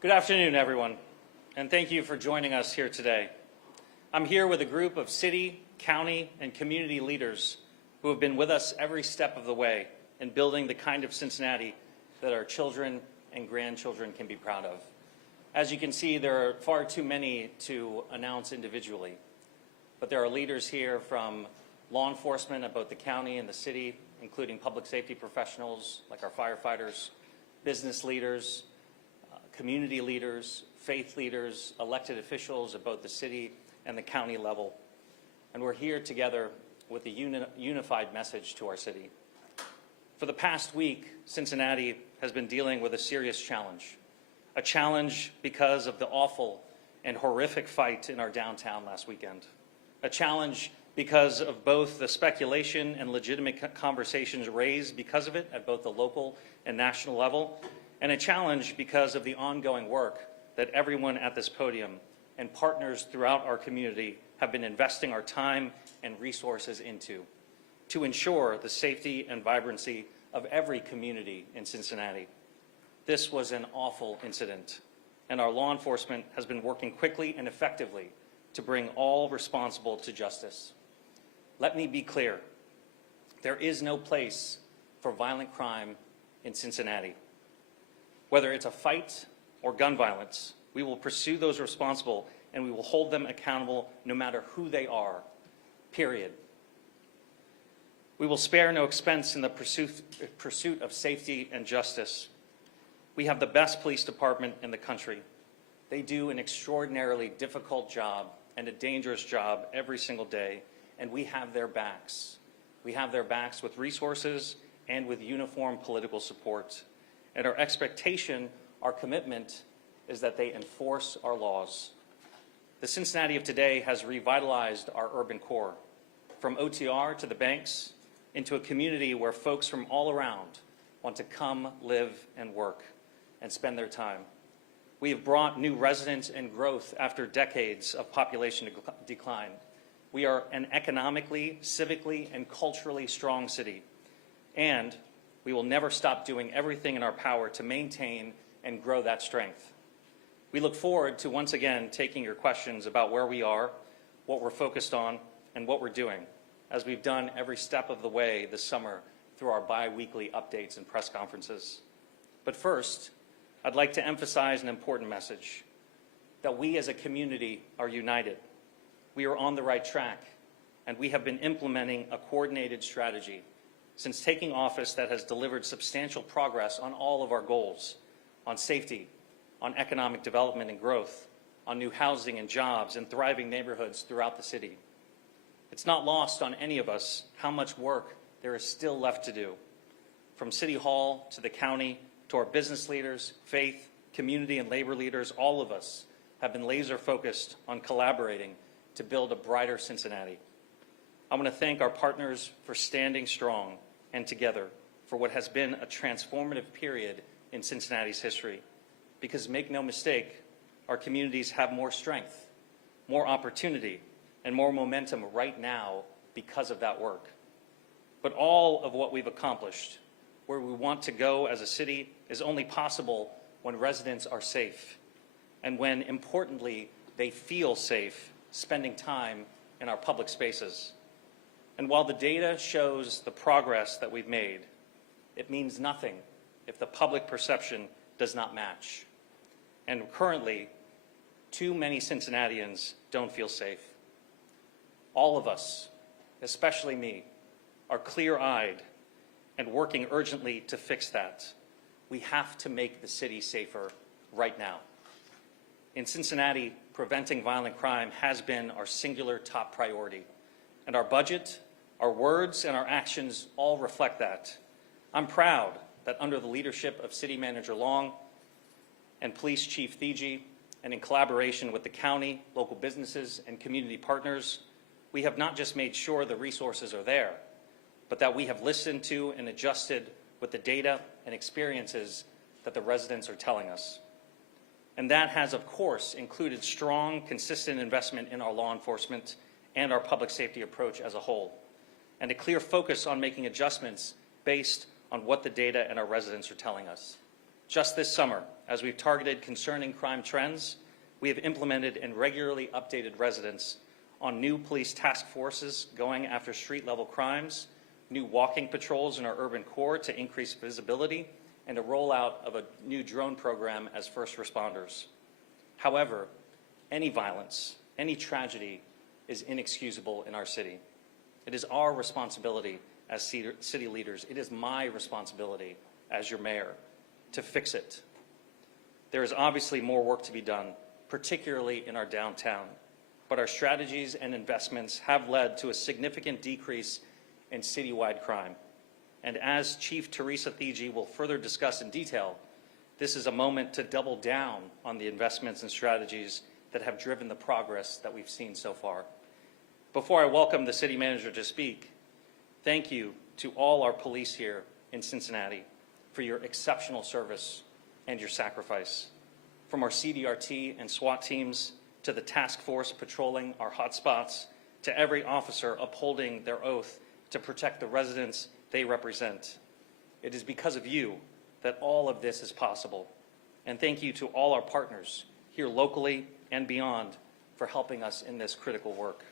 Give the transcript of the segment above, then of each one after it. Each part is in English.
Good afternoon, everyone, and thank you for joining us here today. I'm here with a group of city, county, and community leaders who have been with us every step of the way in building the kind of Cincinnati that our children and grandchildren can be proud of. As you can see, there are far too many to announce individually, but there are leaders here from law enforcement at both the county and the city, including public safety professionals like our firefighters, business leaders, community leaders, faith leaders, elected officials at both the city and the county level. And we're here together with a unified message to our city. For the past week, Cincinnati has been dealing with a serious challenge. A challenge because of the awful and horrific fight in our downtown last weekend. A challenge because of both the speculation and legitimate conversations raised because of it at both the local and national level, and a challenge because of the ongoing work that everyone at this podium and partners throughout our community have been investing our time and resources into to ensure the safety and vibrancy of every community in Cincinnati. This was an awful incident, and our law enforcement has been working quickly and effectively to bring all responsible to justice. Let me be clear, there is no place for violent crime in Cincinnati. Whether it's a fight or gun violence, we will pursue those responsible and we will hold them accountable no matter who they are, period. We will spare no expense in the pursuit of safety and justice. We have the best police department in the country. They do an extraordinarily difficult job and a dangerous job every single day, and we have their backs. We have their backs with resources and with uniform political support. And our expectation, our commitment, is that they enforce our laws. The Cincinnati of today has revitalized our urban core, from OTR to the banks, into a community where folks from all around want to come, live, and work, and spend their time. We have brought new residents and growth after decades of population decline. We are an economically, civically, and culturally strong city, and we will never stop doing everything in our power to maintain and grow that strength. We look forward to once again taking your questions about where we are, what we're focused on, and what we're doing, as we've done every step of the way this summer through our bi-weekly updates and press conferences. But first, I'd like to emphasize an important message, that we as a community are united. We are on the right track, and we have been implementing a coordinated strategy since taking office that has delivered substantial progress on all of our goals, on safety, on economic development and growth, on new housing and jobs and thriving neighborhoods throughout the city. It's not lost on any of us how much work there is still left to do. From City Hall to the county to our business leaders, faith, community, and labor leaders, all of us have been laser focused on collaborating to build a brighter Cincinnati. I want to thank our partners for standing strong and together for what has been a transformative period in Cincinnati's history. Because make no mistake, our communities have more strength, more opportunity, and more momentum right now because of that work. But all of what we've accomplished, where we want to go as a city, is only possible when residents are safe and when, importantly, they feel safe spending time in our public spaces. And while the data shows the progress that we've made, it means nothing if the public perception does not match. And currently, too many Cincinnatians don't feel safe. All of us, especially me, are clear-eyed and working urgently to fix that. We have to make the city safer right now. In Cincinnati, preventing violent crime has been our singular top priority, and our budget, our words, and our actions all reflect that. I'm proud that under the leadership of City Manager Long and Police Chief Thigi, and in collaboration with the county, local businesses, and community partners, we have not just made sure the resources are there, but that we have listened to and adjusted with the data and experiences that the residents are telling us. And that has, of course, included strong, consistent investment in our law enforcement and our public safety approach as a whole, and a clear focus on making adjustments based on what the data and our residents are telling us. Just this summer, as we've targeted concerning crime trends, we have implemented and regularly updated residents on new police task forces going after street-level crimes, new walking patrols in our urban core to increase visibility, and a rollout of a new drone program as first responders. However, any violence, any tragedy is inexcusable in our city. It is our responsibility as city leaders, it is my responsibility as your mayor to fix it. There is obviously more work to be done, particularly in our downtown, but our strategies and investments have led to a significant decrease in citywide crime. And as Chief Teresa Thigi will further discuss in detail, this is a moment to double down on the investments and strategies that have driven the progress that we've seen so far. Before I welcome the city manager to speak, thank you to all our police here in Cincinnati for your exceptional service and your sacrifice. From our CDRT and SWAT teams to the task force patrolling our hotspots, to every officer upholding their oath to protect the residents they represent. It is because of you that all of this is possible. And thank you to all our partners here locally and beyond for helping us in this critical work.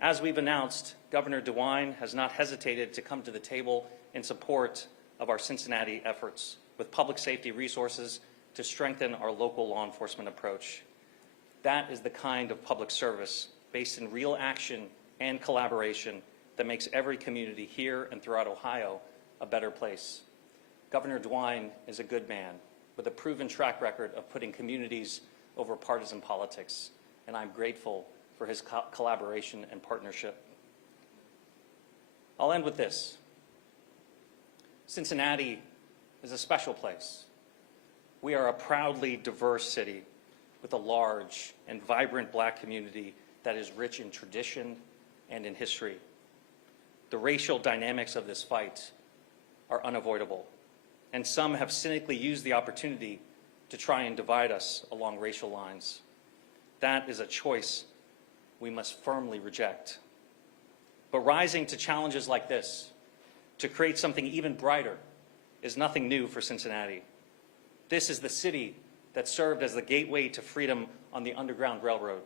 As we've announced, Governor DeWine has not hesitated to come to the table in support of our Cincinnati efforts with public safety resources to strengthen our local law enforcement approach. That is the kind of public service based in real action and collaboration that makes every community here and throughout Ohio a better place. Governor DeWine is a good man with a proven track record of putting communities over partisan politics, and I'm grateful for his collaboration and partnership. I'll end with this. Cincinnati is a special place. We are a proudly diverse city with a large and vibrant Black community that is rich in tradition and in history. The racial dynamics of this fight are unavoidable, and some have cynically used the opportunity to try and divide us along racial lines. That is a choice we must firmly reject. But rising to challenges like this, to create something even brighter, is nothing new for Cincinnati. This is the city that served as the gateway to freedom on the Underground Railroad.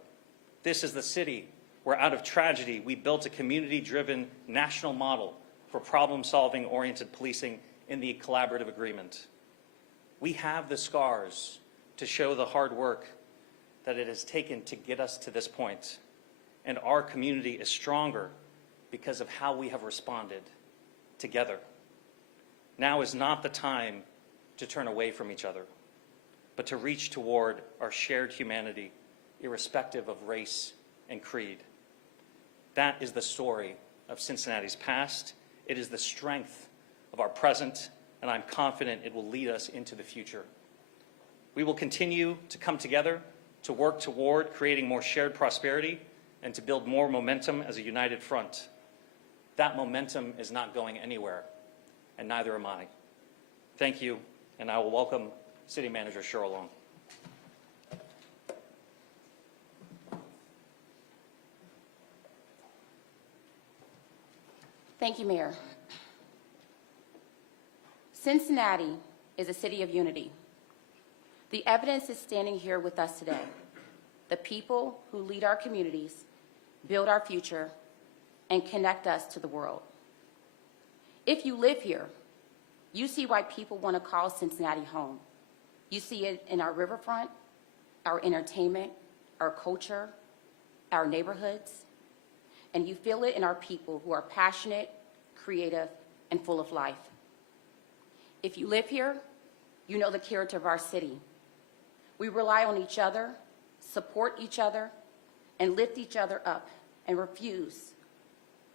This is the city where, out of tragedy, we built a community-driven national model for problem-solving oriented policing in the collaborative agreement. We have the scars to show the hard work that it has taken to get us to this point. And our community is stronger because of how we have responded together. Now is not the time to turn away from each other, but to reach toward our shared humanity, irrespective of race and creed. That is the story of Cincinnati's past. It is the strength of our present, and I'm confident it will lead us into the future. We will continue to come together to work toward creating more shared prosperity and to build more momentum as a united front. That momentum is not going anywhere, and neither am I. Thank you, and I will welcome City Manager Cheryl Long. Thank you, Mayor. Cincinnati is a city of unity. The evidence is standing here with us today. The people who lead our communities, build our future, and connect us to the world. If you live here, you see why people want to call Cincinnati home. You see it in our riverfront, our entertainment, our culture, our neighborhoods, and you feel it in our people who are passionate, creative, and full of life. If you live here, you know the character of our city. We rely on each other, support each other, and lift each other up, and refuse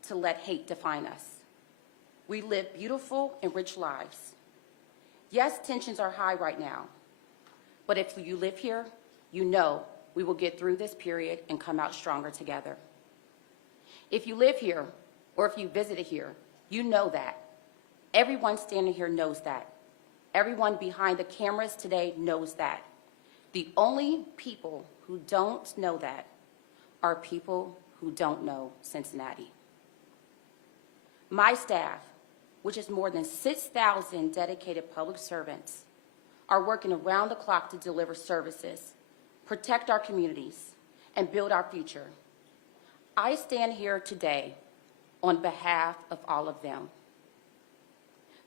to let hate define us. We live beautiful and rich lives. Yes, tensions are high right now, but if you live here, you know we will get through this period and come out stronger together. If you live here, or if you visited here, you know that. Everyone standing here knows that. Everyone behind the cameras today knows that. The only people who don't know that are people who don't know Cincinnati. My staff, which is more than 6,000 dedicated public servants, are working around the clock to deliver services, protect our communities, and build our future. I stand here today on behalf of all of them.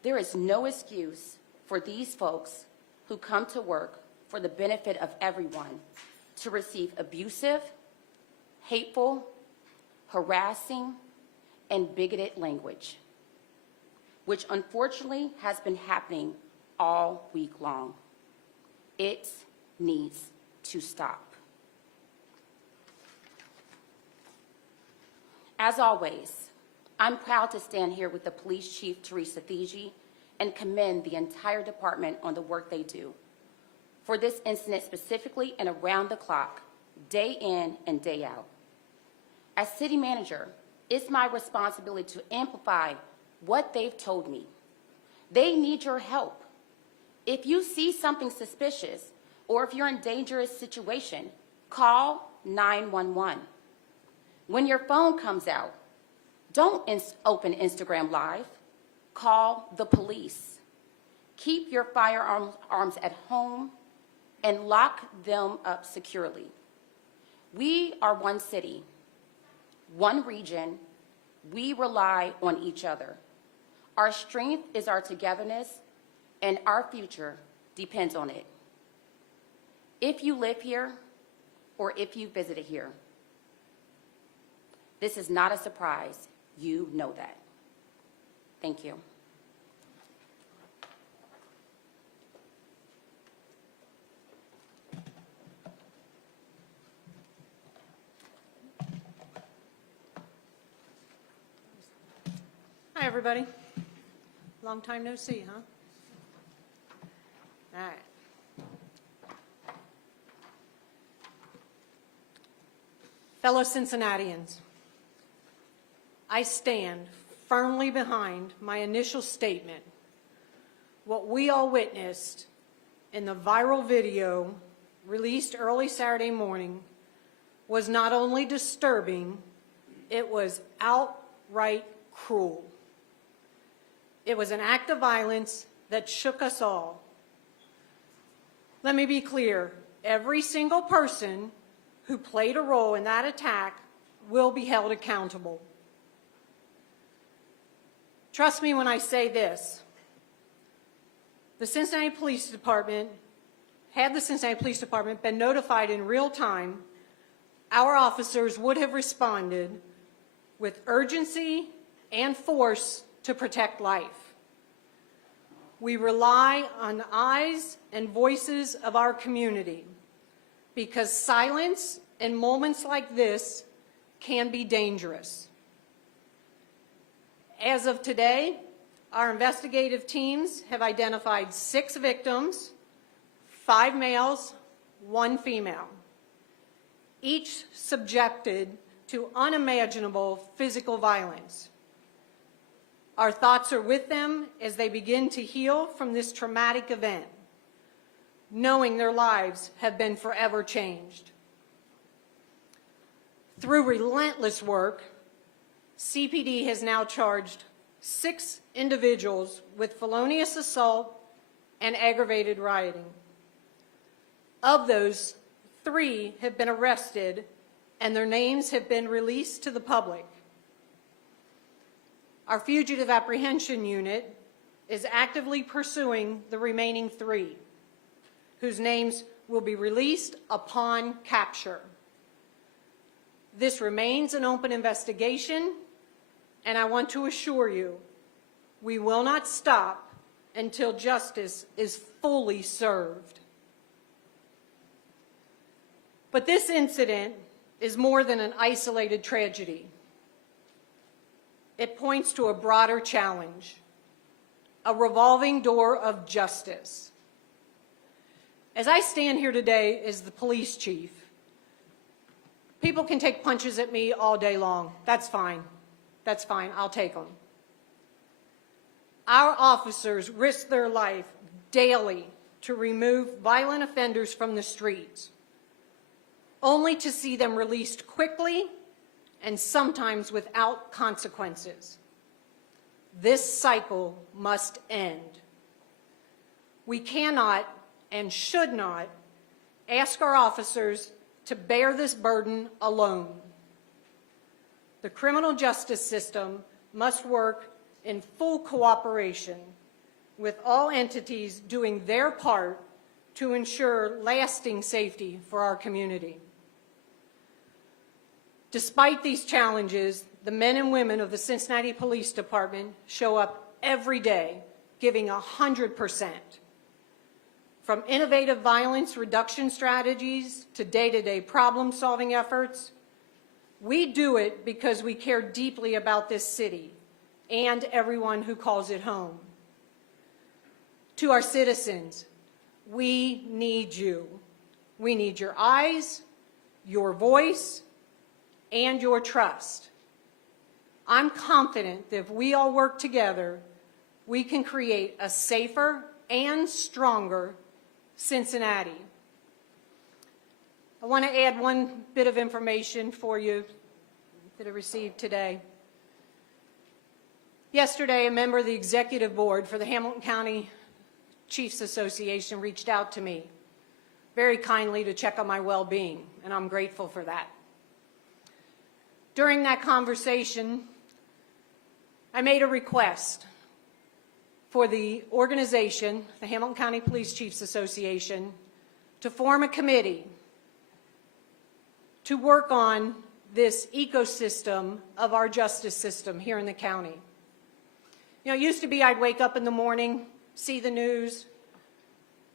There is no excuse for these folks who come to work for the benefit of everyone to receive abusive, hateful, harassing, and bigoted language, which unfortunately has been happening all week long. It needs to stop. As always, I'm proud to stand here with the Police Chief, Teresa Thigi, and commend the entire department on the work they do for this incident specifically and around the clock, day in and day out. As city manager, it's my responsibility to amplify what they've told me. They need your help. If you see something suspicious or if you're in a dangerous situation, call 911. When your phone comes out, don't open Instagram Live. Call the police. Keep your firearms at home and lock them up securely. We are one city, one region. We rely on each other. Our strength is our togetherness, and our future depends on it. If you live here or if you visited here, this is not a surprise. You know that. Thank you. Hi, everybody. Long time no see, huh? All right. Fellow Cincinnatians, I stand firmly behind my initial statement. What we all witnessed in the viral video released early Saturday morning was not only disturbing, it was outright cruel. It was an act of violence that shook us all. Let me be clear, every single person who played a role in that attack will be held accountable. Trust me when I say this. The Cincinnati Police Department, had the Cincinnati Police Department been notified in real time, our officers would have responded with urgency and force to protect life. We rely on the eyes and voices of our community because silence in moments like this can be dangerous. As of today, our investigative teams have identified 6 victims, 5 males, 1 female, each subjected to unimaginable physical violence. Our thoughts are with them as they begin to heal from this traumatic event, knowing their lives have been forever changed. Through relentless work, CPD has now charged 6 individuals with felonious assault and aggravated rioting. Of those, 3 have been arrested and their names have been released to the public. Our Fugitive Apprehension Unit is actively pursuing the remaining 3, whose names will be released upon capture. This remains an open investigation, and I want to assure you, we will not stop until justice is fully served. But this incident is more than an isolated tragedy. It points to a broader challenge, a revolving door of justice. As I stand here today as the police chief, people can take punches at me all day long. That's fine. That's fine. I'll take them. Our officers risk their life daily to remove violent offenders from the streets, only to see them released quickly and sometimes without consequences. This cycle must end. We cannot and should not ask our officers to bear this burden alone. The criminal justice system must work in full cooperation with all entities doing their part to ensure lasting safety for our community. Despite these challenges, the men and women of the Cincinnati Police Department show up every day giving 100%. From innovative violence reduction strategies to day-to-day problem-solving efforts, we do it because we care deeply about this city and everyone who calls it home. To our citizens, we need you. We need your eyes, your voice, and your trust. I'm confident that if we all work together, we can create a safer and stronger Cincinnati. I want to add one bit of information for you that I received today. Yesterday, a member of the executive board for the Hamilton County Chiefs Association reached out to me very kindly to check on my well-being, and I'm grateful for that. During that conversation, I made a request for the organization, the Hamilton County Police Chiefs Association, to form a committee to work on this ecosystem of our justice system here in the county. You know, it used to be I'd wake up in the morning, see the news,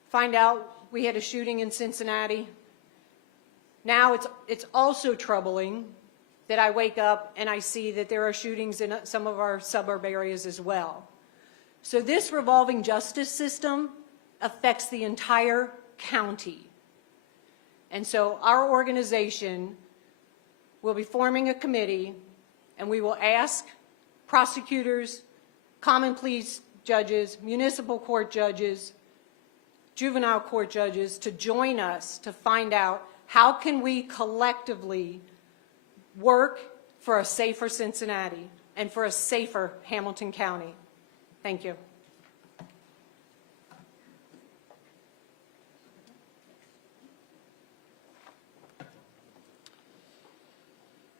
find out we had a shooting in Cincinnati. Now it's also troubling that I wake up and I see that there are shootings in some of our suburb areas as well. So this revolving justice system affects the entire county. And so our organization will be forming a committee, and we will ask prosecutors, common pleas judges, municipal court judges, juvenile court judges to join us to find out how can we collectively work for a safer Cincinnati and for a safer Hamilton County. Thank you.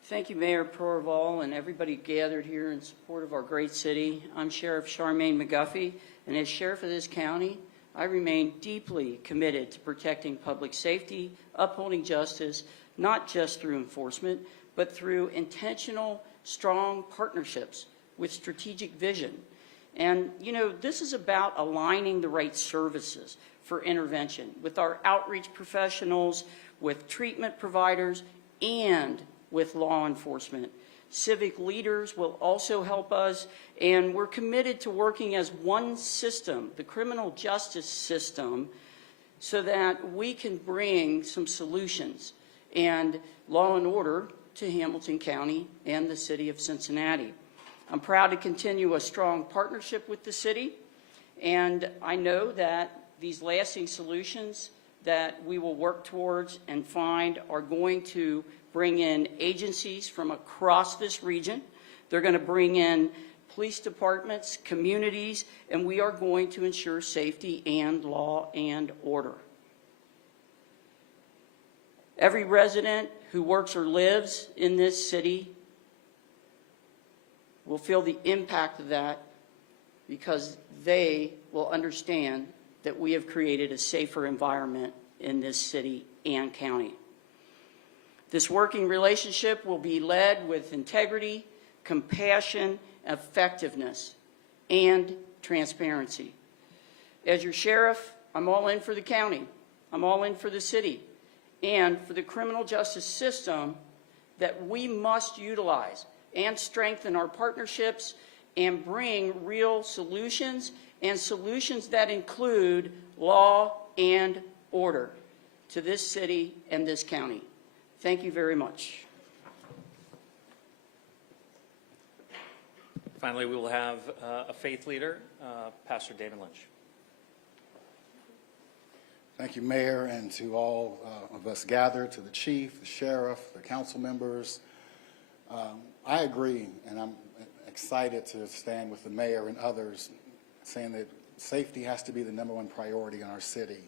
Thank you, Mayor Pureval, and everybody gathered here in support of our great city. I'm Sheriff Charmaine McGuffey, and as Sheriff of this county, I remain deeply committed to protecting public safety, upholding justice, not just through enforcement, but through intentional, strong partnerships with strategic vision. And, you know, this is about aligning the right services for intervention with our outreach professionals, with treatment providers, and with law enforcement. Civic leaders will also help us, and we're committed to working as one system, the criminal justice system, so that we can bring some solutions and law and order to Hamilton County and the city of Cincinnati. I'm proud to continue a strong partnership with the city, and I know that these lasting solutions that we will work towards and find are going to bring in agencies from across this region. They're going to bring in police departments, communities, and we are going to ensure safety and law and order. Every resident who works or lives in this city will feel the impact of that because they will understand that we have created a safer environment in this city and county. This working relationship will be led with integrity, compassion, effectiveness, and transparency. As your sheriff, I'm all in for the county. I'm all in for the city and for the criminal justice system that we must utilize and strengthen our partnerships and bring real solutions and solutions that include law and order to this city and this county. Thank you very much. Finally, we will have a faith leader, Pastor David Lynch. Thank you, Mayor, and to all of us gathered, to the chief, the sheriff, the council members. I agree, and I'm excited to stand with the mayor and others saying that safety has to be the #1 priority in our city.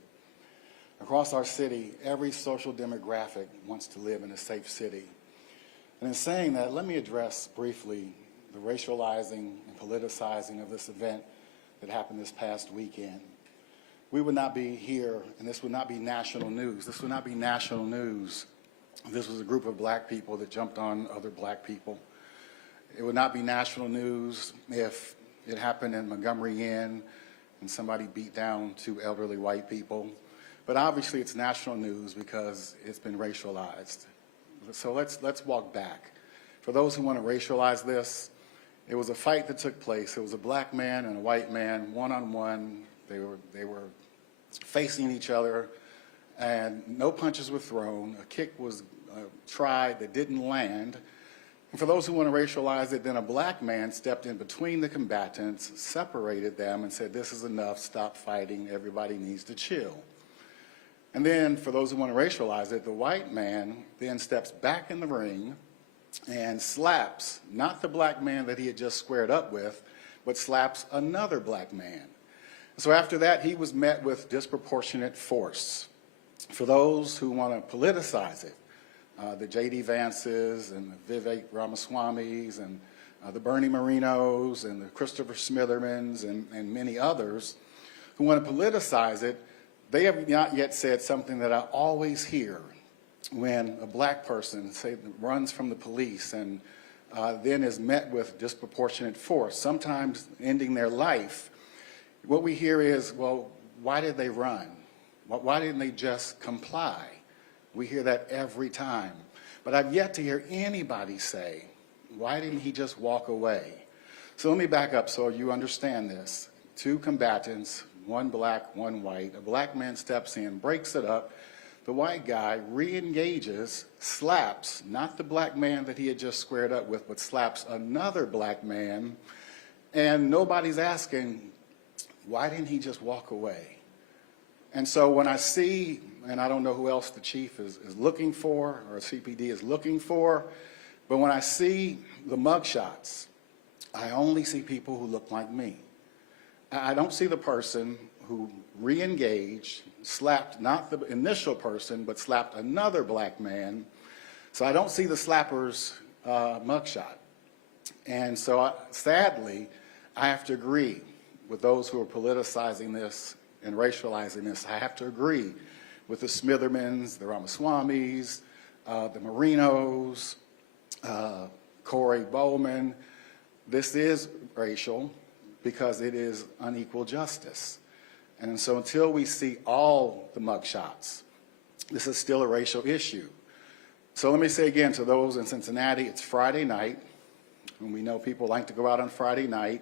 Across our city, every social demographic wants to live in a safe city. And in saying that, let me address briefly the racializing and politicizing of this event that happened this past weekend. We would not be here, and this would not be national news. This would not be national news. This was a group of black people that jumped on other black people. It would not be national news if it happened in Montgomery Inn and somebody beat down two elderly white people. But obviously it's national news because it's been racialized. So let's walk back. For those who want to racialize this, it was a fight that took place. It was a black man and a white man, one-on-one. They were facing each other, and no punches were thrown. A kick was tried that didn't land. And for those who want to racialize it, then a black man stepped in between the combatants, separated them, and said, "This is enough, stop fighting, everybody needs to chill." And then for those who want to racialize it, the white man then steps back in the ring and slaps not the black man that he had just squared up with, but slaps another black man. So after that, he was met with disproportionate force. For those who want to politicize it, the J.D. Vances and the Vivek Ramaswamis and the Bernie Morinos and the Christopher Smithermans and many others who want to politicize it, they have not yet said something that I always hear when a black person, say, runs from the police and then is met with disproportionate force, sometimes ending their life. What we hear is, well, why did they run? Why didn't they just comply? We hear that every time. But I've yet to hear anybody say, why didn't he just walk away? So let me back up so you understand this. Two combatants, one black, one white. A black man steps in, breaks it up. The white guy re-engages, slaps, not the black man that he had just squared up with, but slaps another black man. And nobody's asking, why didn't he just walk away? And so when I see, and I don't know who else the chief is looking for or CPD is looking for, but when I see the mugshots, I only see people who look like me. I don't see the person who re-engaged, slapped not the initial person, but slapped another black man. So I don't see the slapper's mugshot. And so sadly, I have to agree with those who are politicizing this and racializing this. I have to agree with the Smithermans, the Ramaswamis, the Morinos, Corey Bowman. This is racial because it is unequal justice. And so until we see all the mugshots, this is still a racial issue. So let me say again to those in Cincinnati, it's Friday night, and we know people like to go out on Friday night.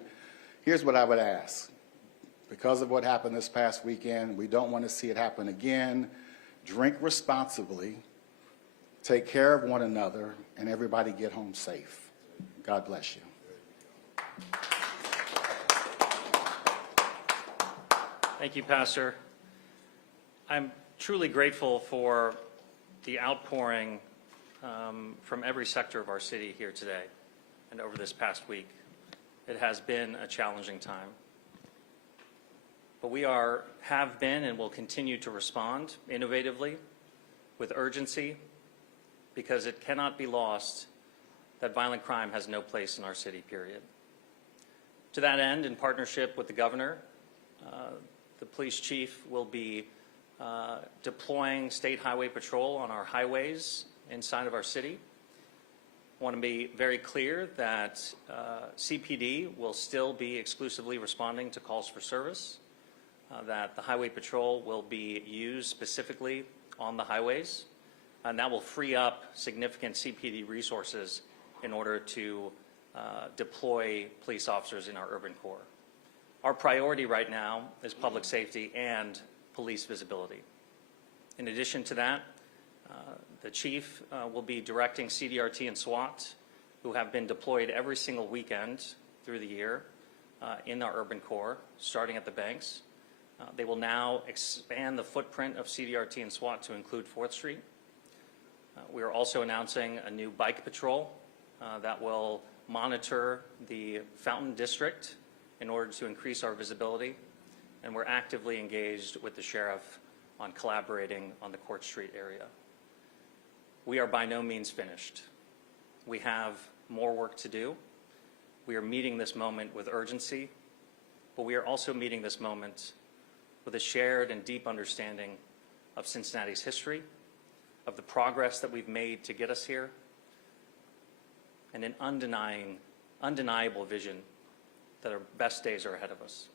Here's what I would ask. Because of what happened this past weekend, we don't want to see it happen again. Drink responsibly, take care of one another, and everybody get home safe. God bless you. Thank you, Pastor. I'm truly grateful for the outpouring from every sector of our city here today and over this past week. It has been a challenging time. But we have been and will continue to respond innovatively, with urgency, because it cannot be lost that violent crime has no place in our city, period. To that end, in partnership with the governor, the police chief will be deploying state highway patrol on our highways inside of our city. I want to be very clear that CPD will still be exclusively responding to calls for service, that the highway patrol will be used specifically on the highways, and that will free up significant CPD resources in order to deploy police officers in our urban core. Our priority right now is public safety and police visibility. In addition to that, the chief will be directing CDRT and SWAT, who have been deployed every single weekend through the year in our urban core, starting at the banks. They will now expand the footprint of CDRT and SWAT to include 4th Street. We are also announcing a new bike patrol that will monitor the Fountain District in order to increase our visibility. And we're actively engaged with the sheriff on collaborating on the Court Street area. We are by no means finished. We have more work to do. We are meeting this moment with urgency, but we are also meeting this moment with a shared and deep understanding of Cincinnati's history, of the progress that we've made to get us here, and an undeniable vision that our best days are ahead of us.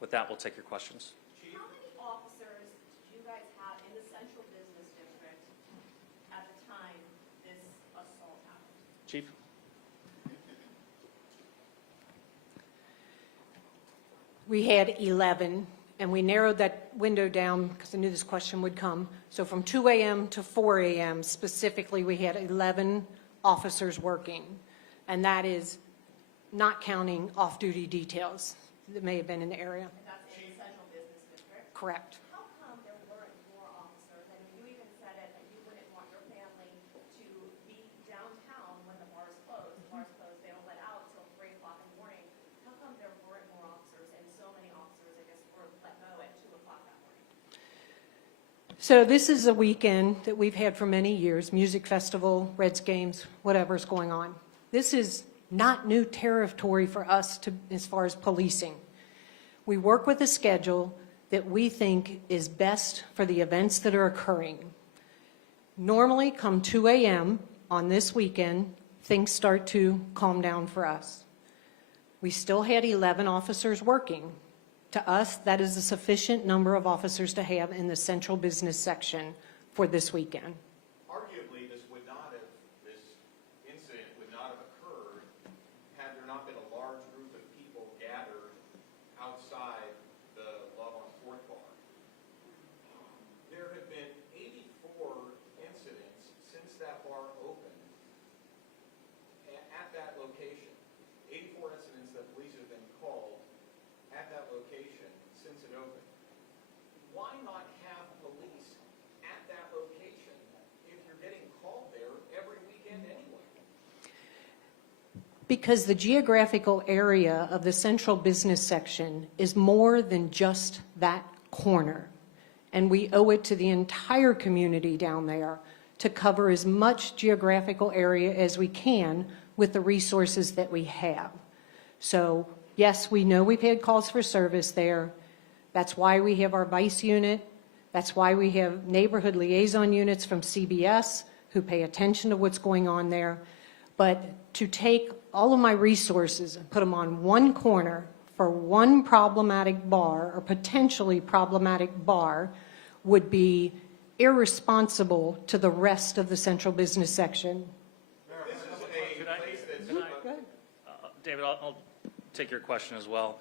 With that, we'll take your questions. How many officers did you guys have in the Central Business District at the time this assault happened? Chief? We had 11, and we narrowed that window down because I knew this question would come. So from 2 a.m. to 4 a.m. specifically, we had 11 officers working, and that is not counting off-duty details that may have been in the area. And that's in the Central Business District? Correct. How come there weren't more officers? I mean, you even said it, that you wouldn't want your family to be downtown when the bars close. The bars close, they don't let out till 3 o'clock in the morning. How come there weren't more officers, and so many officers, I guess, were let go at 2 o'clock that morning? So this is a weekend that we've had for many years, music festival, Reds games, whatever's going on. This is not new territory for us as far as policing. We work with a schedule that we think is best for the events that are occurring. Normally, come 2 a.m. on this weekend, things start to calm down for us. We still had 11 officers working. To us, that is a sufficient number of officers to have in the central business section for this weekend. Arguably, this incident would not have occurred had there not been a large group of people gathered outside the Love on Fourth bar. There have been 84 incidents since that bar opened at that location. 84 incidents that police have been called at that location since it opened. Why not have police at that location if you're getting called there every weekend anyway? Because the geographical area of the central business section is more than just that corner. And we owe it to the entire community down there to cover as much geographical area as we can with the resources that we have. So yes, we know we've had calls for service there. That's why we have our vice unit. That's why we have neighborhood liaison units from CBS who pay attention to what's going on there. But to take all of my resources and put them on one corner for one problematic bar or potentially problematic bar would be irresponsible to the rest of the central business section. This is a place that's Go ahead. David, I'll take your question as well.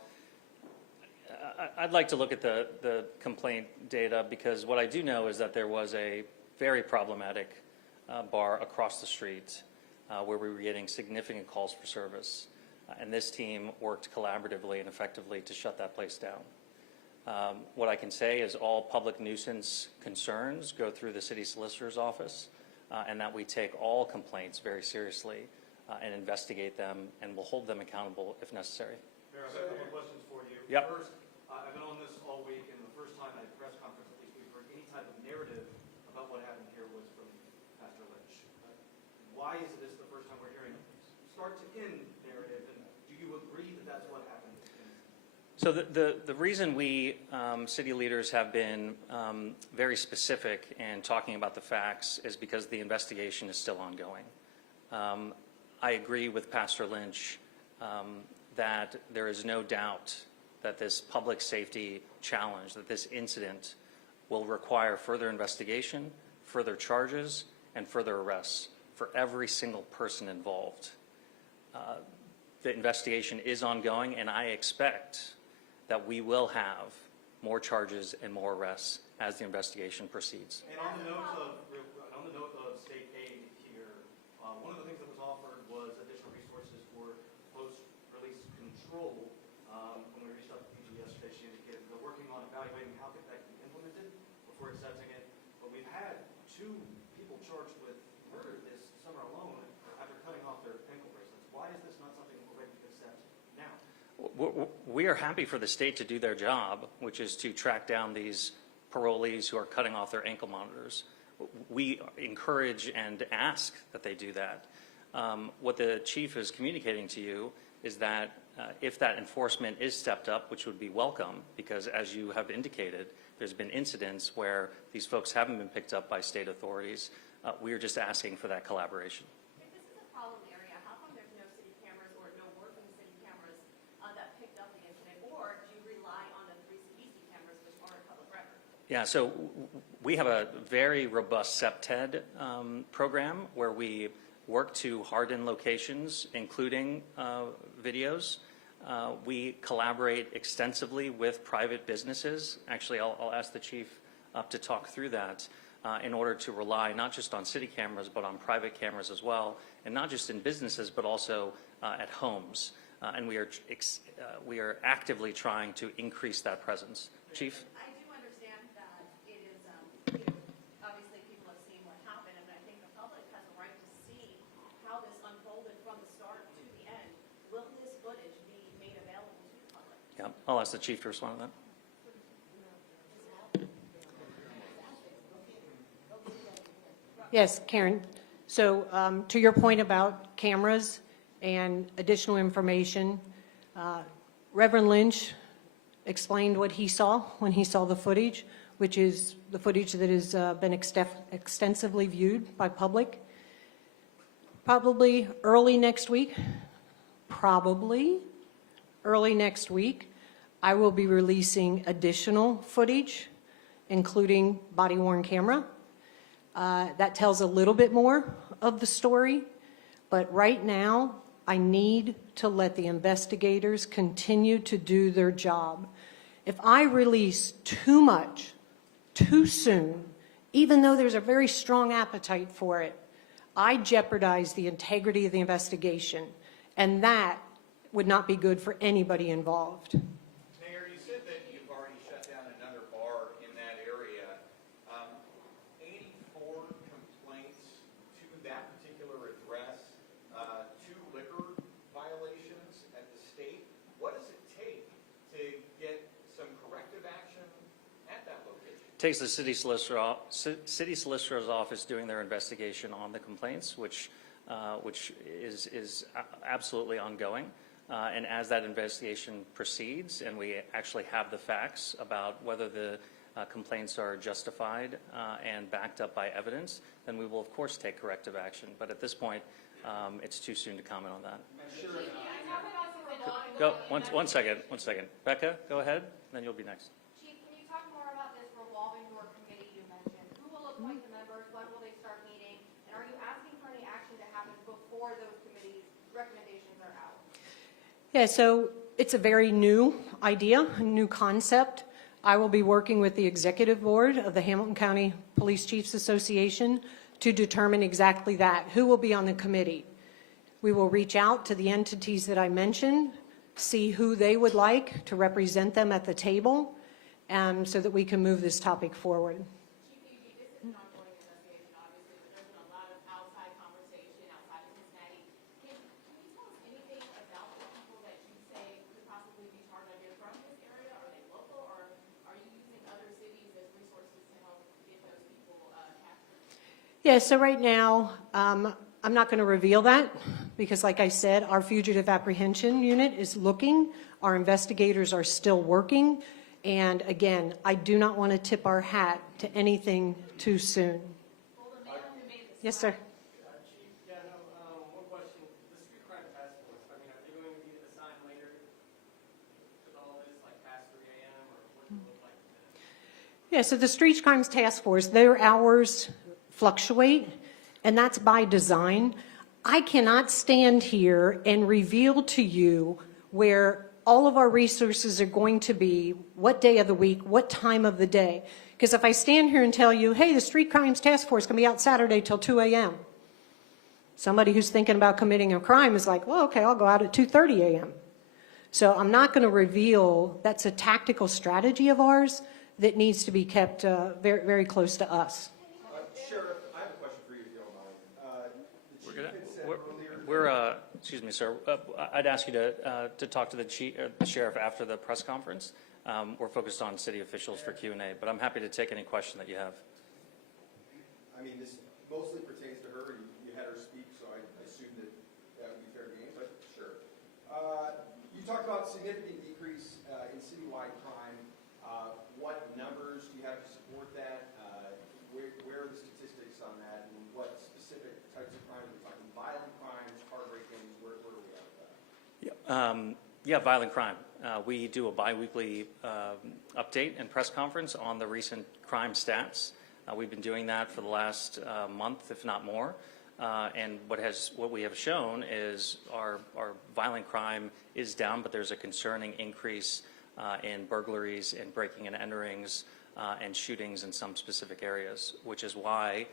I'd like to look at the complaint data because what I do know is that there was a very problematic bar across the street where we were getting significant calls for service. And this team worked collaboratively and effectively to shut that place down. What I can say is all public nuisance concerns go through the city solicitor's office and that we take all complaints very seriously and investigate them and will hold them accountable if necessary. Mayor, I've got a couple of questions for you. Yep. First, I've been on this all week, and the first time at a press conference, at least we've heard any type of narrative about what happened here was from Pastor Lynch. Why is this the first time we're hearing start to end narrative, and do you agree that that's what happened? So the reason we city leaders have been very specific in talking about the facts is because the investigation is still ongoing. I agree with Pastor Lynch that there is no doubt that this public safety challenge, that this incident will require further investigation, further charges, and further arrests for every single person involved. The investigation is ongoing, and I expect that we will have more charges and more arrests as the investigation proceeds. And on the note of state aid here, one of the things that was offered was additional resources for post-release control. When we reached out to PG yesterday, she indicated they're working on evaluating how that can be implemented before accepting it. But we've had 2 people charged with murder this summer alone after cutting off their ankle bracelets. Why is this not something we're ready to accept now? We are happy for the state to do their job, which is to track down these parolees who are cutting off their ankle monitors. We encourage and ask that they do that. What the chief is communicating to you is that if that enforcement is stepped up, which would be welcome, because as you have indicated, there's been incidents where these folks haven't been picked up by state authorities. We are just asking for that collaboration. If this is a problem area, how come there's no city cameras or no working city cameras that picked up the incident? Or do you rely on the 3 CDC cameras, which aren't public record? Yeah, so we have a very robust CEPTED program where we work to harden locations, including videos. We collaborate extensively with private businesses. Actually, I'll ask the chief to talk through that in order to rely not just on city cameras, but on private cameras as well, and not just in businesses, but also at homes. And we are actively trying to increase that presence. Chief? I do understand that it is, obviously people have seen what happened, and I think the public has a right to see how this unfolded from the start to the end. Will this footage be made available to the public? Yeah, I'll ask the chief to respond to that. Yes, Karen. So to your point about cameras and additional information, Reverend Lynch explained what he saw when he saw the footage, which is the footage that has been extensively viewed by public. Probably early next week, I will be releasing additional footage, including body-worn camera. That tells a little bit more of the story, but right now I need to let the investigators continue to do their job. If I release too much, too soon, even though there's a very strong appetite for it, I jeopardize the integrity of the investigation, and that would not be good for anybody involved. Mayor, you said that you've already shut down another bar in that area. 84 complaints to that particular address, 2 liquor violations at the state. What does it take to get some corrective action at that location? Takes the city solicitor's office doing their investigation on the complaints, which is absolutely ongoing. And as that investigation proceeds, and we actually have the facts about whether the complaints are justified and backed up by evidence, then we will of course take corrective action. But at this point, it's too soon to comment on that. Go one second. Becca, go ahead, then you'll be next. Chief, can you talk more about this revolving door committee you mentioned? Who will appoint the members? When will they start meeting? And are you asking for any action to happen before those committees' recommendations are out? Yeah, so it's a very new idea, a new concept. I will be working with the executive board of the Hamilton County Police Chiefs Association to determine exactly that. Who will be on the committee? We will reach out to the entities that I mentioned, see who they would like to represent them at the table, so that we can move this topic forward. Chief, this is an ongoing investigation, obviously, but there's been a lot of outside conversation outside of Cincinnati. Can you tell us anything about the people that you say could possibly be targeted from this area? Are they local, or are you using other cities as resources to help get those people captured? Yeah, so right now, I'm not going to reveal that because, like I said, our fugitive apprehension unit is looking. Our investigators are still working. And again, I do not want to tip our hat to anything too soon. Yes, sir. Chief, one question. The street crime task force, are they going to be assigned later to all this, like past 3 a.m., or what does it look like? Yeah, so the Street Crimes Task Force, their hours fluctuate, and that's by design. I cannot stand here and reveal to you where all of our resources are going to be, what day of the week, what time of the day. Because if I stand here and tell you, hey, the Street Crimes Task Force can be out Saturday till 2 a.m., somebody who's thinking about committing a crime is like, well, okay, I'll go out at 2:30 a.m. So I'm not going to reveal. That's a tactical strategy of ours that needs to be kept very, very close to us. Sheriff, I have a question for you, if you don't mind. The chief had said earlier. Excuse me, sir. I'd ask you to talk to the sheriff after the press conference. we're focused on city officials for Q&A, but I'm happy to take any question that you have. I mean, this mostly pertains to her. You had her speak, so I assume that that would be fair game, but sure. You talked about significant decrease in citywide crime. What numbers do you have to support that? Where are the statistics on that, and what specific types of crimes? Are we talking violent crimes, car break-ins? Where are we at with that? Yeah, violent crime. We do a biweekly update and press conference on the recent crime stats. We've been doing that for the last month, if not more. And what we have shown is our violent crime is down, but there's a concerning increase in burglaries and breaking and enterings and shootings in some specific areas, which is why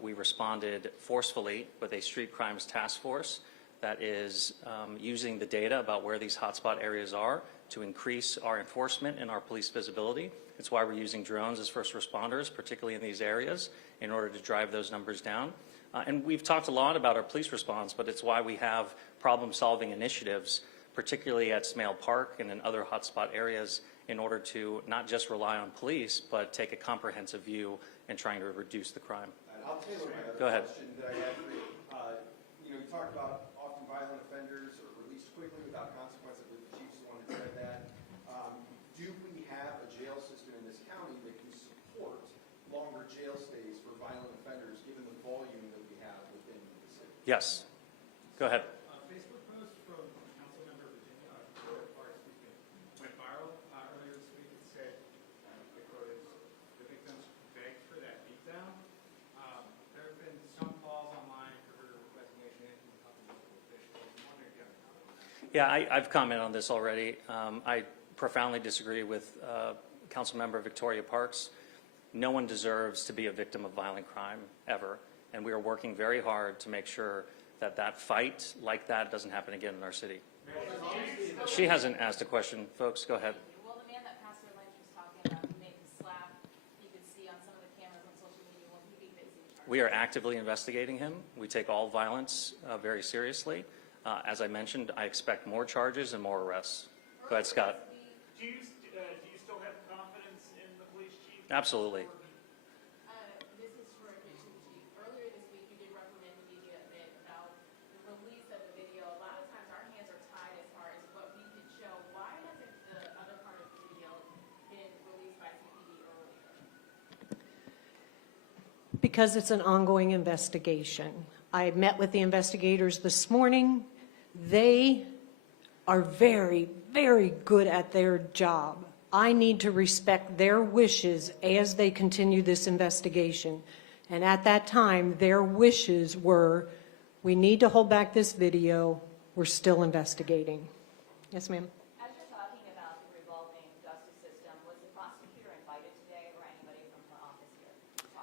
we responded forcefully with a street crimes task force that is using the data about where these hotspot areas are to increase our enforcement and our police visibility. It's why we're using drones as first responders, particularly in these areas, in order to drive those numbers down. And we've talked a lot about our police response, but it's why we have problem-solving initiatives, particularly at Smale Park and in other hotspot areas, in order to not just rely on police, but take a comprehensive view in trying to reduce the crime. And I'll tailor my Go other ahead. question that I had for you. You talked about often violent offenders are released quickly without consequence. I believe the chief's the one that said that. Do we have a jail system in this county that can support longer jail stays for violent offenders, given the volume that we have within the city? Yes. Go ahead. A Facebook post from Councilmember Virginia Victoria Parks went viral earlier this week. It said, the quote is, "The victims begged for that beatdown." There have been some calls online for her resignation from a couple of local officials. I'm wondering if you have a comment on that. Yeah, I've commented on this already. I profoundly disagree with Councilmember Victoria Parks. No one deserves to be a victim of violent crime, ever. And we are working very hard to make sure that that fight like that doesn't happen again in our city. She hasn't asked a question. Folks, go ahead. Well, the man that Pastor Lynch was talking about, who made the slap, you could see on some of the cameras on social media, will he be facing charges? We are actively investigating him. We take all violence very seriously. As I mentioned, I expect more charges and more arrests. Go ahead, Scott. Do you still have confidence in the police chief? Absolutely. This is for Addition Chief. Earlier this week, you did reprimand the media a bit about the release of the video. A lot of times our hands are tied as far as what we could show. Why hasn't the other part of the video been released by CPD earlier? Because it's an ongoing investigation. I met with the investigators this morning. They are very, very good at their job. I need to respect their wishes as they continue this investigation. And at that time, their wishes were, we need to hold back this video. We're still investigating. Yes, ma'am. As you're talking about the revolving justice system, was the prosecutor invited today or anybody from her office here?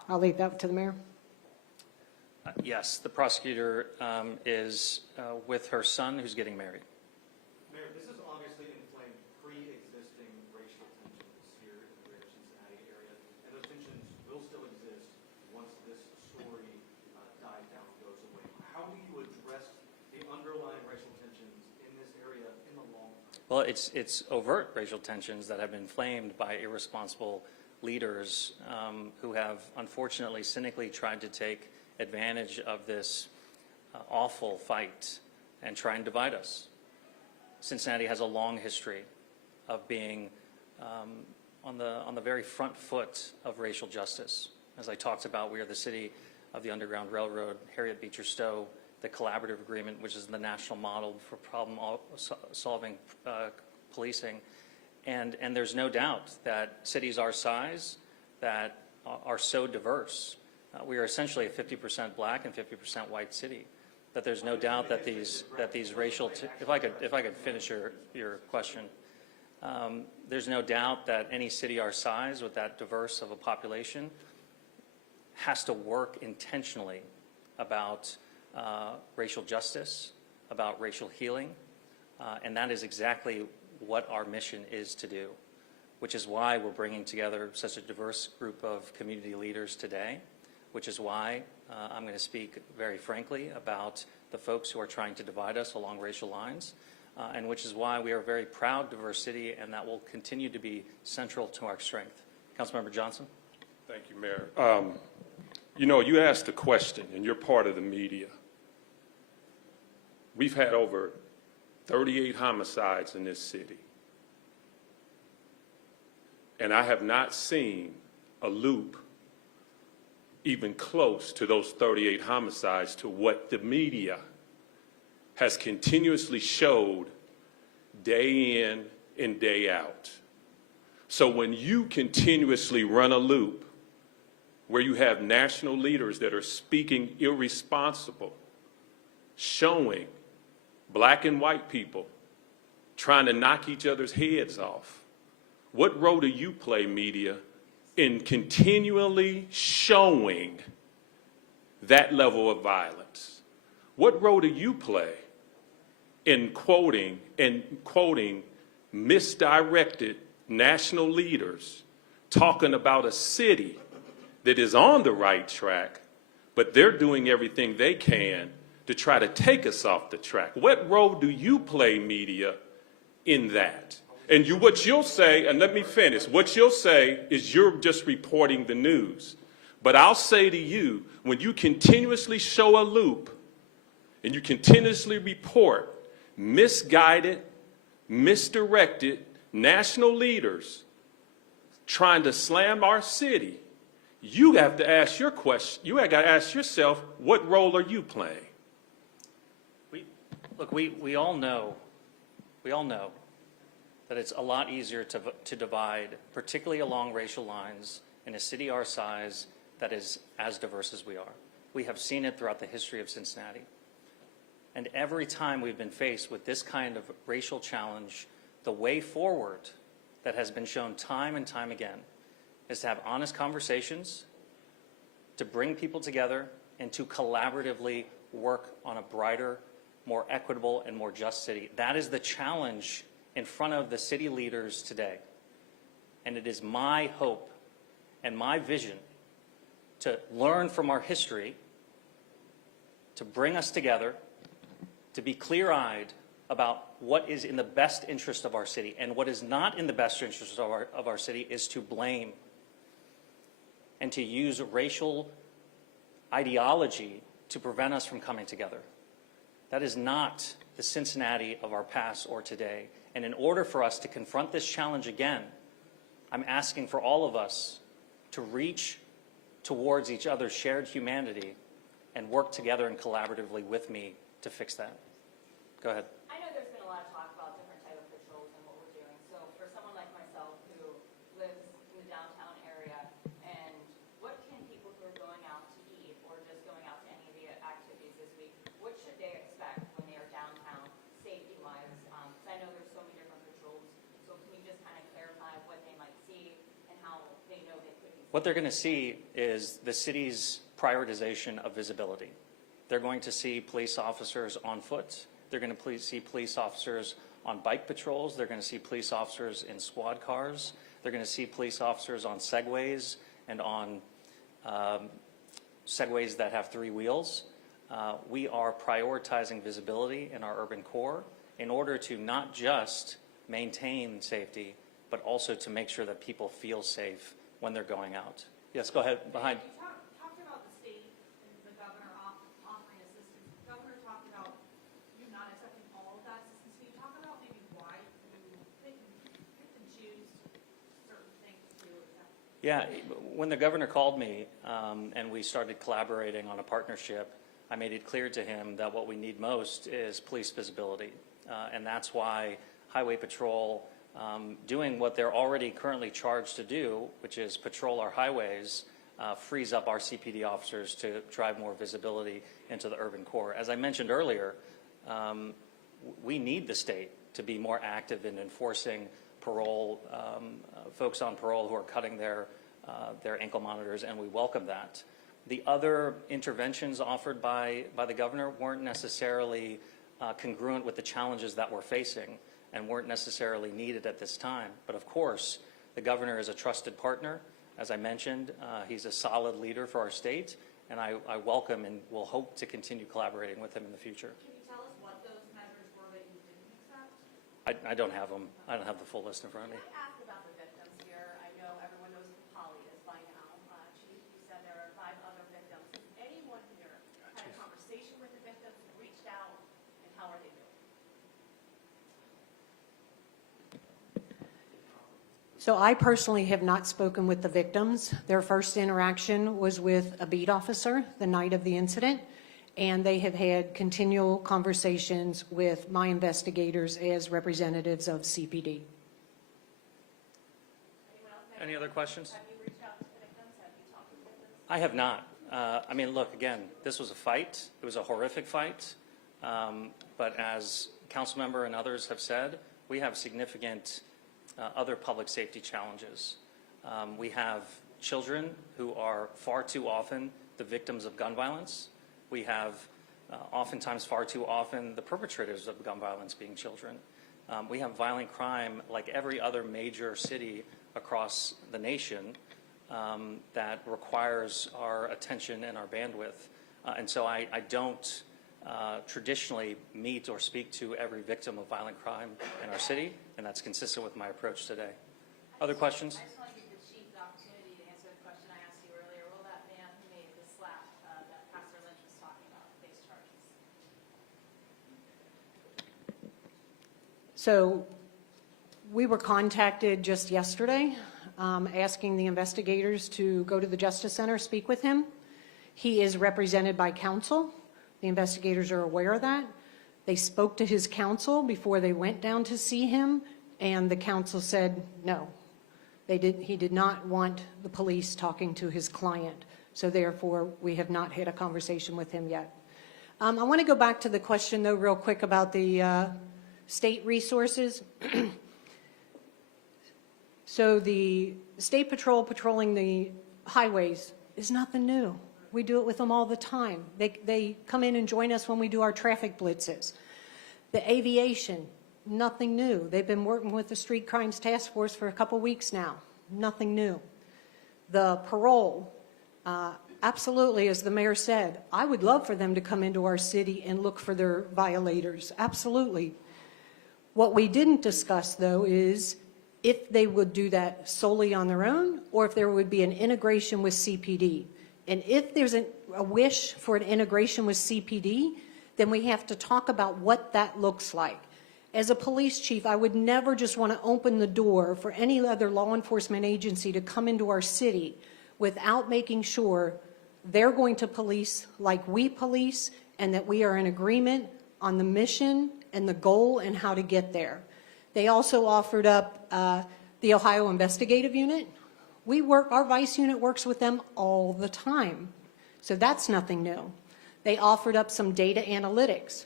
I'll leave that to the mayor. Yes, the prosecutor is with her son who's getting married. Mayor, this has obviously inflamed pre-existing racial tensions here in the greater Cincinnati area, and those tensions will still exist once this story dies down and goes away. How do you address the underlying racial tensions in this area in the long term? Well, it's overt racial tensions that have been inflamed by irresponsible leaders who have unfortunately cynically tried to take advantage of this awful fight and try and divide us. Cincinnati has a long history of being on the very front foot of racial justice. As I talked about, we are the city of the Underground Railroad, Harriet Beecher Stowe, the collaborative agreement, which is the national model for problem-solving policing. And there's no doubt that cities our size that are so diverse, we are essentially a 50% black and 50% white city. That there's no doubt that these racial, if I could finish your question, there's no doubt that any city our size with that diverse of a population has to work intentionally about racial justice, about racial healing, and that is exactly what our mission is to do, which is why we're bringing together such a diverse group of community leaders today, which is why I'm going to speak very frankly about the folks who are trying to divide us along racial lines. and which is why we are a very proud, diverse city, and that will continue to be central to our strength. Councilmember Johnson. Thank you, Mayor. You know, you asked a question, and you're part of the media. We've had over 38 homicides in this city. And I have not seen a loop even close to those 38 homicides to what the media has continuously showed day in and day out. So when you continuously run a loop where you have national leaders that are speaking irresponsible, showing black and white people trying to knock each other's heads off, what role do you play, media, in continually showing that level of violence? What role do you play in quoting misdirected national leaders talking about a city that is on the right track, but they're doing everything they can to try to take us off the track? What role do you play, media, in that? And what you'll say, and let me finish, what you'll say is you're just reporting the news. But I'll say to you, when you continuously show a loop and you continuously report misguided, misdirected national leaders trying to slam our city, you have to ask your question. You have got to ask yourself, what role are you playing? We all know that it's a lot easier to divide, particularly along racial lines, in a city our size that is as diverse as we are. We have seen it throughout the history of Cincinnati. And every time we've been faced with this kind of racial challenge, the way forward that has been shown time and time again is to have honest conversations, to bring people together, and to collaboratively work on a brighter, more equitable, and more just city. That is the challenge in front of the city leaders today. And it is my hope and my vision to learn from our history, to bring us together, to be clear-eyed about what is in the best interest of our city, and what is not in the best interest of our city is to blame and to use racial ideology to prevent us from coming together. That is not the Cincinnati of our past or today. And in order for us to confront this challenge again, I'm asking for all of us to reach towards each other's shared humanity and work together and collaboratively with me to fix that. Go ahead. I know there's been a lot of talk about different type of patrols and what we're doing. So for someone like myself who lives in the downtown area, and what can people who are going out to eat or just going out to any of the activities this week, what should they expect when they are downtown, safety-wise? Because I know there's so many different patrols. So can you just kind of clarify what they might see and how they know they could be safe? What they're going to see is the city's prioritization of visibility. They're going to see police officers on foot. They're going to see police officers on bike patrols. They're going to see police officers in squad cars. They're going to see police officers on Segways and on Segways that have 3 wheels. We are prioritizing visibility in our urban core in order to not just maintain safety, but also to make sure that people feel safe when they're going out. Yes, go ahead. Behind. You talked about the state and the governor offering assistance. The governor talked about you not accepting all of that assistance. Can you talk about maybe why you pick and choose certain things to do with that? Yeah, when the governor called me and we started collaborating on a partnership, I made it clear to him that what we need most is police visibility. And that's why Highway Patrol, doing what they're already currently charged to do, which is patrol our highways, frees up our CPD officers to drive more visibility into the urban core. As I mentioned earlier, we need the state to be more active in enforcing parole, folks on parole who are cutting their ankle monitors, and we welcome that. The other interventions offered by the governor weren't necessarily congruent with the challenges that we're facing and weren't necessarily needed at this time. But of course, the governor is a trusted partner. As I mentioned, he's a solid leader for our state, and I welcome and will hope to continue collaborating with him in the future. Can you tell us what those measures were that you didn't accept? I don't have them. I don't have the full list in front of me. Can I ask about the victims here? I know everyone knows who Polly is by now. Chief, you said there are 5 other victims. Has anyone here had a conversation with the victims, reached out, and how are they doing? So I personally have not spoken with the victims. Their first interaction was with a beat officer the night of the incident, and they have had continual conversations with my investigators as representatives of CPD. Any other questions? Have you reached out to the victims? Have you talked to the victims? I have not. I mean, look, again, this was a fight. It was a horrific fight. But as council member and others have said, we have significant other public safety challenges. We have children who are far too often the victims of gun violence. We have oftentimes far too often the perpetrators of gun violence being children. We have violent crime like every other major city across the nation that requires our attention and our bandwidth. And so I don't traditionally meet or speak to every victim of violent crime in our city, and that's consistent with my approach today. Other questions? I just want to give the chief the opportunity to answer the question I asked you earlier. Will that man who made the slap that Pastor Lynch was talking about face charges? So we were contacted just yesterday asking the investigators to go to the Justice Center, speak with him. He is represented by counsel. The investigators are aware of that. They spoke to his counsel before they went down to see him, and the counsel said no. He did not want the police talking to his client, so therefore we have not had a conversation with him yet. I want to go back to the question, though, real quick about the state resources. So the State Patrol patrolling the highways is nothing new. We do it with them all the time. They come in and join us when we do our traffic blitzes. The aviation, nothing new. They've been working with the Street Crimes Task Force for a couple weeks now. Nothing new. The parole, absolutely, as the mayor said, I would love for them to come into our city and look for their violators. Absolutely. What we didn't discuss, though, is if they would do that solely on their own or if there would be an integration with CPD. And if there's a wish for an integration with CPD, then we have to talk about what that looks like. As a police chief, I would never just want to open the door for any other law enforcement agency to come into our city without making sure they're going to police like we police and that we are in agreement on the mission and the goal and how to get there. They also offered up the Ohio Investigative Unit. Our Vice Unit works with them all the time. So that's nothing new. They offered up some data analytics.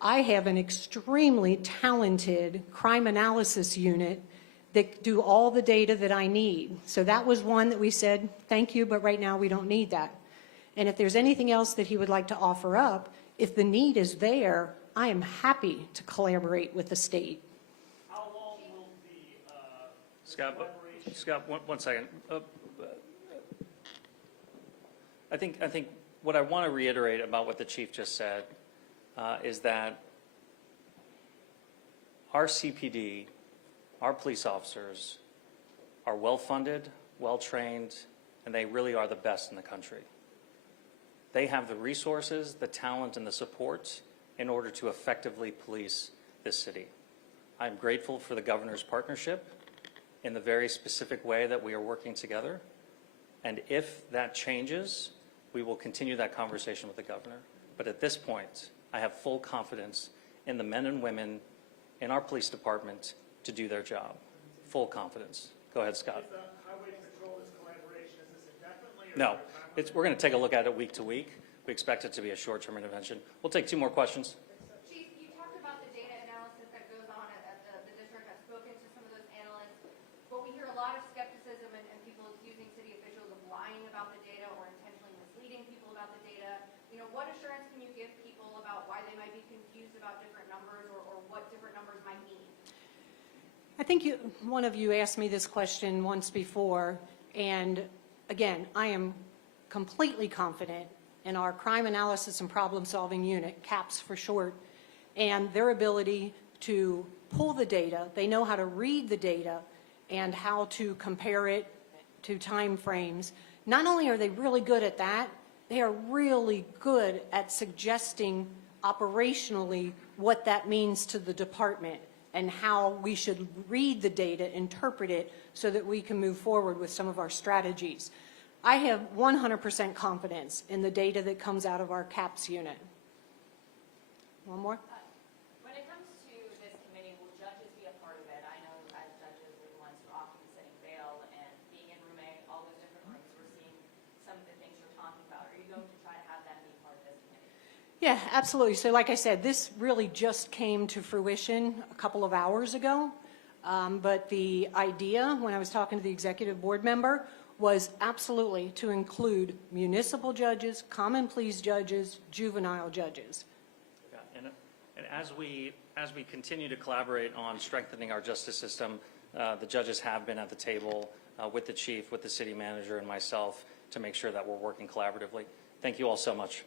I have an extremely talented crime analysis unit that do all the data that I need. So that was one that we said, thank you, but right now we don't need that. And if there's anything else that he would like to offer up, if the need is there, I am happy to collaborate with the state. How long will the Scott, one second. I think what I want to reiterate about what the chief just said is that our CPD, our police officers, are well-funded, well-trained, and they really are the best in the country. They have the resources, the talent, and the support in order to effectively police this city. I'm grateful for the governor's partnership in the very specific way that we are working together. And if that changes, we will continue that conversation with the governor. But at this point, I have full confidence in the men and women in our police department to do their job. Full confidence. Go ahead, Scott. If the highway patrol is collaboration, is this indefinitely? No, we're going to take a look at it week to week. We expect it to be a short-term intervention. We'll take 2 more questions. Chief, you talked about the data analysis that goes on at the district. I've spoken to some of those analysts, but we hear a lot of skepticism and people accusing city officials of lying about the data or intentionally misleading people about the data. You know, what assurance can you give people about why they might be confused about different numbers or what different numbers might mean? I think one of you asked me this question once before, and again, I am completely confident in our Crime Analysis and Problem Solving Unit, CAPS for short, and their ability to pull the data, they know how to read the data, and how to compare it to time frames. Not only are they really good at that, they are really good at suggesting operationally what that means to the department and how we should read the data, interpret it, so that we can move forward with some of our strategies. I have 100% confidence in the data that comes out of our CAPS unit. One more? When it comes to this committee, will judges be a part of it? I know as judges, we're the ones who are often setting bail, and being in room A, all those different rooms, we're seeing some of the things you're talking about. Are you going to try to have them be part of this committee? Yeah, absolutely. So like I said, this really just came to fruition a couple of hours ago. But the idea, when I was talking to the executive board member, was absolutely to include municipal judges, common pleas judges, juvenile judges. Yeah, and as we continue to collaborate on strengthening our justice system, the judges have been at the table with the chief, with the city manager, and myself to make sure that we're working collaboratively. Thank you all so much.